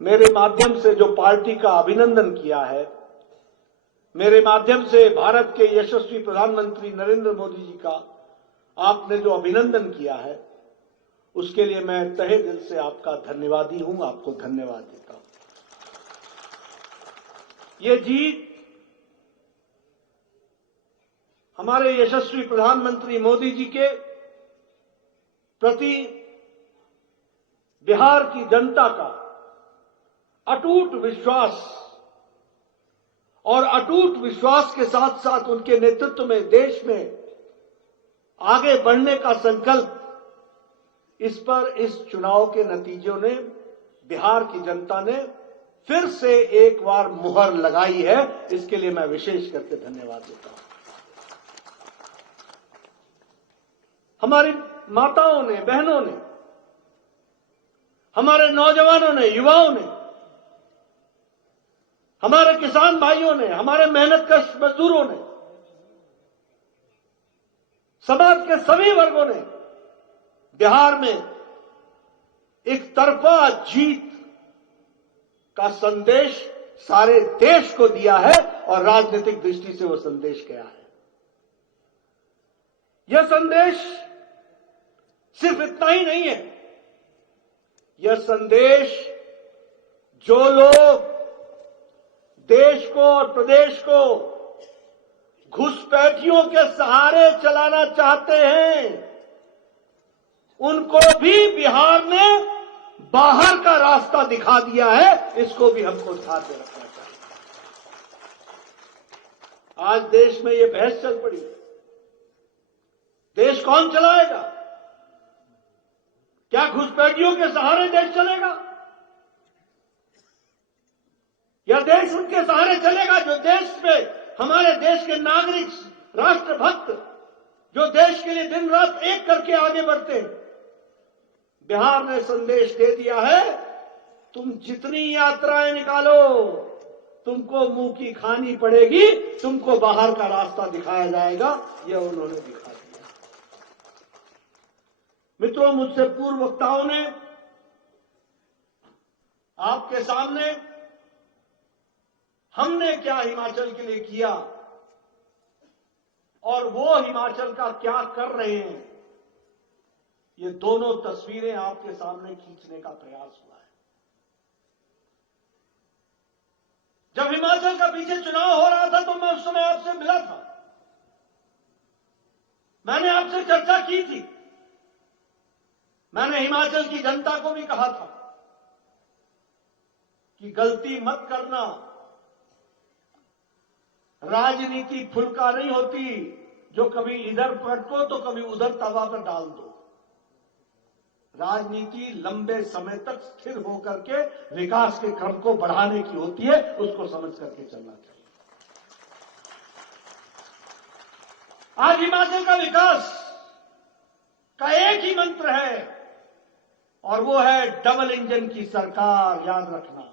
मेरे माध्यम से जो पार्टी का अभिनंदन किया है, मेरे माध्यम से भारत के यशस्वी प्रधानमंत्री नरेंद्र मोदी जी का आपने जो अभिनंदन किया है, उसके लिए मैं तहे दिल से आपका धन्यवादी हूं, आपको धन्यवाद देता हूं। ये जीत हमारे यशस्वी प्रधानमंत्री मोदी जी के प्रति बिहार की जनता का अटूट विश्वास और अटूट विश्वास के साथ साथ उनके नेतृत्व में देश में आगे बढ़ने का संकल्प, इस पर इस चुनाव के नतीजों ने, बिहार की जनता ने फिर से एक बार मुहर लगाई है। इसके लिए मैं विशेष करके धन्यवाद देता हूं। हमारी माताओं ने, बहनों ने, हमारे नौजवानों ने, युवाओं ने, हमारे किसान भाइयों ने, हमारे मेहनतकश मजदूरों ने, समाज के सभी वर्गों ने बिहार में एक तरफा जीत का संदेश सारे देश को दिया है और राजनीतिक दृष्टि से वो संदेश गया है। यह संदेश सिर्फ इतना ही नहीं है, यह संदेश जो लोग देश को और प्रदेश को घुसपैठियों के सहारे चलाना चाहते हैं, उनको भी बिहार ने बाहर का रास्ता दिखा दिया है। इसको भी हमको ध्यान में रखना चाहिए। आज देश में ये बहस चल पड़ी, देश कौन चलाएगा? क्या घुसपैठियों के सहारे देश चलेगा, या देश उनके सहारे चलेगा जो देश में हमारे देश के नागरिक, राष्ट्रभक्त, जो देश के लिए दिन रात एक करके आगे बढ़ते हैं? बिहार ने संदेश दे दिया है, तुम जितनी यात्राएं निकालो, तुमको मुंह की खानी पड़ेगी, तुमको बाहर का रास्ता दिखाया जाएगा। यह उन्होंने दिखा दिया। मित्रों, मुझसे पूर्व वक्ताओं ने आपके सामने हमने क्या हिमाचल के लिए किया और वो हिमाचल का क्या कर रहे हैं, ये दोनों तस्वीरें आपके सामने खींचने का प्रयास हुआ है। जब हिमाचल का पीछे चुनाव हो रहा था तो मैं उस समय आपसे मिला था, मैंने आपसे चर्चा की थी। मैंने हिमाचल की जनता को भी कहा था कि गलती मत करना, राजनीति फुलका नहीं होती जो कभी इधर पटको तो कभी उधर तवा पर डाल दो। राजनीति लंबे समय तक स्थिर होकर के विकास के क्रम को बढ़ाने की होती है, उसको समझ करके चलना चाहिए। आज हिमाचल का विकास का एक ही मंत्र है और वो है डबल इंजन की सरकार। याद रखना,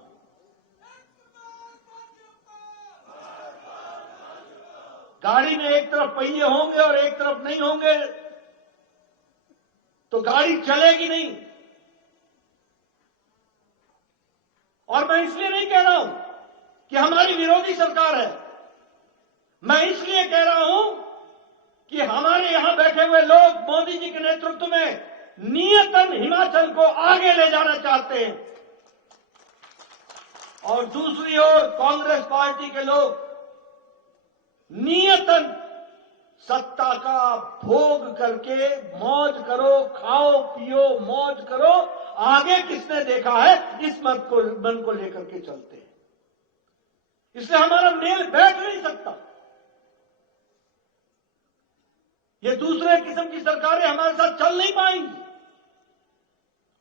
गाड़ी में एक तरफ पहिए होंगे और एक तरफ नहीं होंगे तो गाड़ी चलेगी नहीं। और मैं इसलिए नहीं कह रहा हूं कि हमारी विरोधी सरकार है, मैं इसलिए कह रहा हूं कि हमारे यहां बैठे हुए लोग मोदी जी के नेतृत्व में नियतन हिमाचल को आगे ले जाना चाहते हैं और दूसरी ओर कांग्रेस पार्टी के लोग नियतन सत्ता का भोग करके मौज करो, खाओ पियो, मौज करो, आगे किसने देखा है, इस मन को लेकर के चलते हैं। इसलिए हमारा मेल बैठ नहीं सकता। ये दूसरे किस्म की सरकारें हमारे साथ चल नहीं पाएंगी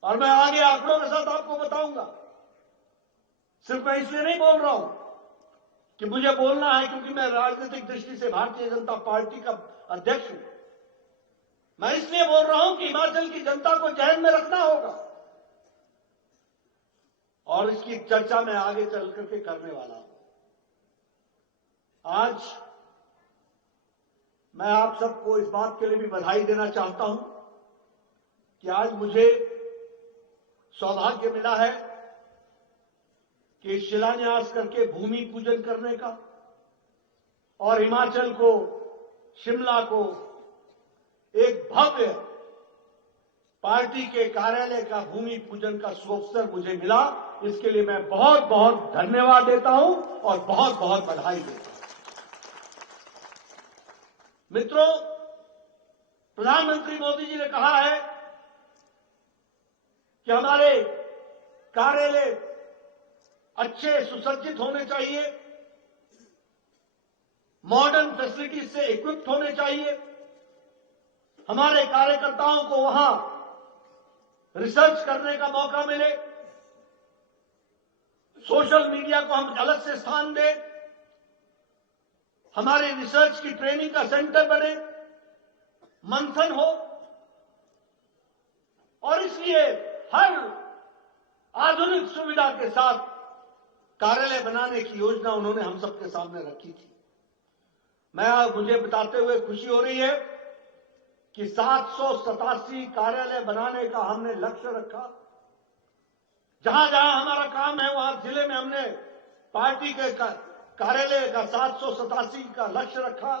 और मैं आगे आंकड़ों के साथ आपको बताऊंगा। सिर्फ मैं इसलिए नहीं बोल रहा हूं कि मुझे बोलना है क्योंकि मैं राजनीतिक दृष्टि से भारतीय जनता पार्टी का अध्यक्ष हूं। मैं इसलिए बोल रहा हूं कि हिमाचल की जनता को ध्यान में रखना होगा और इसकी चर्चा मैं आगे चल करके करने वाला हूं। आज मैं आप सबको इस बात के लिए भी बधाई देना चाहता हूं कि आज मुझे सौभाग्य मिला है कि शिलान्यास करके भूमि पूजन करने का और हिमाचल को, शिमला को एक भव्य पार्टी के कार्यालय का भूमि पूजन का सुअवसर मुझे मिला। इसके लिए मैं बहुत बहुत धन्यवाद देता हूं और बहुत बहुत बधाई देता हूं। मित्रों, प्रधानमंत्री मोदी जी ने कहा है कि हमारे कार्यालय अच्छे सुसज्जित होने चाहिए, मॉडर्न फैसिलिटीज से इक्विप्ड होने चाहिए, हमारे कार्यकर्ताओं को वहां रिसर्च करने का मौका मिले, सोशल मीडिया को हम अलग से स्थान दें, हमारे रिसर्च की ट्रेनिंग का सेंटर बने, मंथन हो, और इसलिए हर आधुनिक सुविधा के साथ कार्यालय बनाने की योजना उन्होंने हम सबके सामने रखी थी। मुझे बताते हुए खुशी हो रही है कि 787 कार्यालय बनाने का हमने लक्ष्य रखा। जहां जहां हमारा काम है वहां जिले में हमने पार्टी के कार्यालय का 787 का लक्ष्य रखा।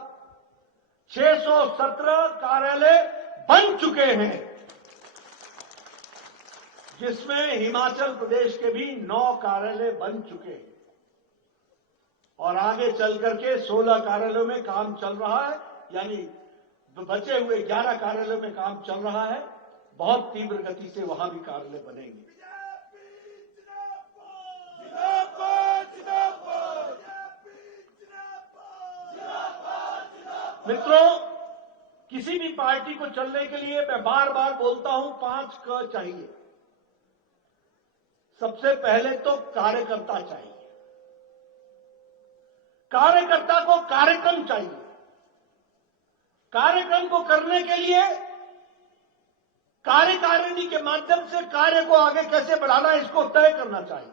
617 कार्यालय बन चुके हैं, जिसमें हिमाचल प्रदेश के भी 9 कार्यालय बन चुके हैं और आगे चल करके 16 कार्यालयों में काम चल रहा है, यानी बचे हुए 11 कार्यालयों में काम चल रहा है। बहुत तीव्र गति से वहां भी कार्यालय बनेंगे। मित्रों, किसी भी पार्टी को चलने के लिए मैं बार बार बोलता हूं 5 क चाहिए। सबसे पहले तो कार्यकर्ता चाहिए, कार्यकर्ता को कार्यक्रम चाहिए, कार्यक्रम को करने के लिए कार्यकारिणी के माध्यम से कार्य को आगे कैसे बढ़ाना है इसको तय करना चाहिए,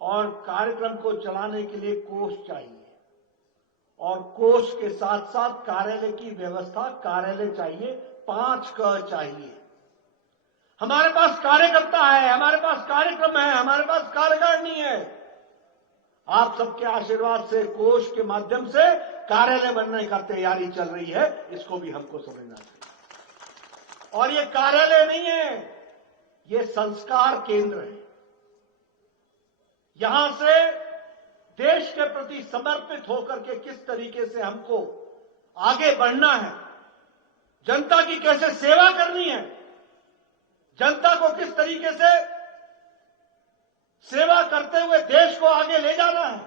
और कार्यक्रम को चलाने के लिए कोष चाहिए, और कोष के साथ साथ कार्यालय की व्यवस्था, कार्यालय चाहिए। 5 क चाहिए। हमारे पास कार्यकर्ता है, हमारे पास कार्यक्रम है, हमारे पास कार्यकारिणी है। आप सबके आशीर्वाद से कोष के माध्यम से कार्यालय बनने का तैयारी चल रही है, इसको भी हमको समझना चाहिए। और ये कार्यालय नहीं है, ये संस्कार केंद्र है। यहां से देश के प्रति समर्पित होकर के किस तरीके से हमको आगे बढ़ना है, जनता की कैसे सेवा करनी है, जनता को किस तरीके से सेवा करते हुए देश को आगे ले जाना है,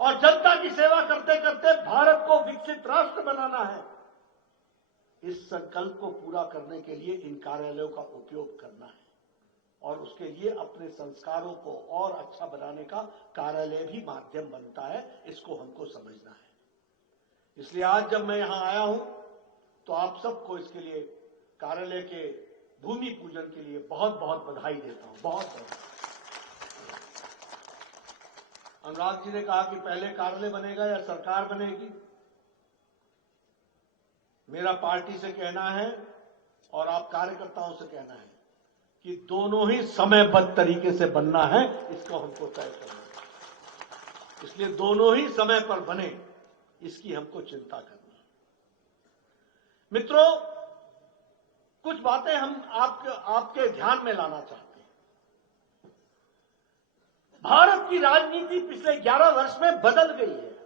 और जनता की सेवा करते करते भारत को विकसित राष्ट्र बनाना है, इस संकल्प को पूरा करने के लिए इन कार्यालयों का उपयोग करना है, और उसके लिए अपने संस्कारों को और अच्छा बनाने का कार्यालय भी माध्यम बनता है। इसको हमको समझना है। इसलिए आज जब मैं यहां आया हूं तो आप सबको इसके लिए, कार्यालय के भूमि पूजन के लिए बहुत बहुत बधाई देता हूं। बहुत बहुत। अनुराग जी ने कहा कि पहले कार्यालय बनेगा या सरकार बनेगी। मेरा पार्टी से कहना है और आप कार्यकर्ताओं से कहना है कि दोनों ही समयबद्ध तरीके से बनना है, इसको हमको तय करना है। इसलिए दोनों ही समय पर बने, इसकी हमको चिंता करनी है। मित्रों, कुछ बातें हम आपके ध्यान में लाना चाहते हैं। भारत की राजनीति पिछले 11 वर्ष में बदल गई है।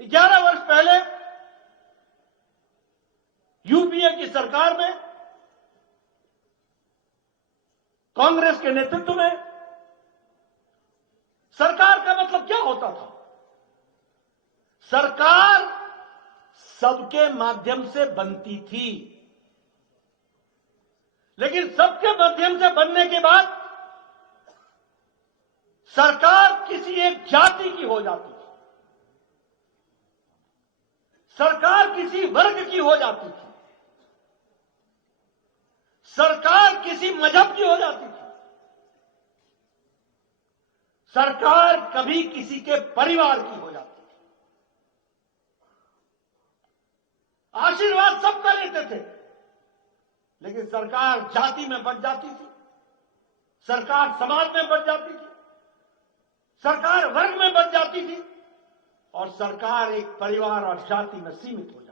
11 वर्ष पहले यूपीए की सरकार में, कांग्रेस के नेतृत्व में, सरकार का मतलब क्या होता था? सरकार सबके माध्यम से बनती थी, लेकिन सबके माध्यम से बनने के बाद सरकार किसी एक जाति की हो जाती थी, सरकार किसी वर्ग की हो जाती थी, सरकार किसी मजहब की हो जाती थी, सरकार कभी किसी के परिवार की हो जाती थी। आशीर्वाद सबका लेते थे, लेकिन लेकिन सरकार जाति में बंट जाती थी, सरकार समाज में बंट जाती थी, सरकार वर्ग में बंट जाती थी और सरकार एक परिवार और जाति में सीमित हो जाती थी।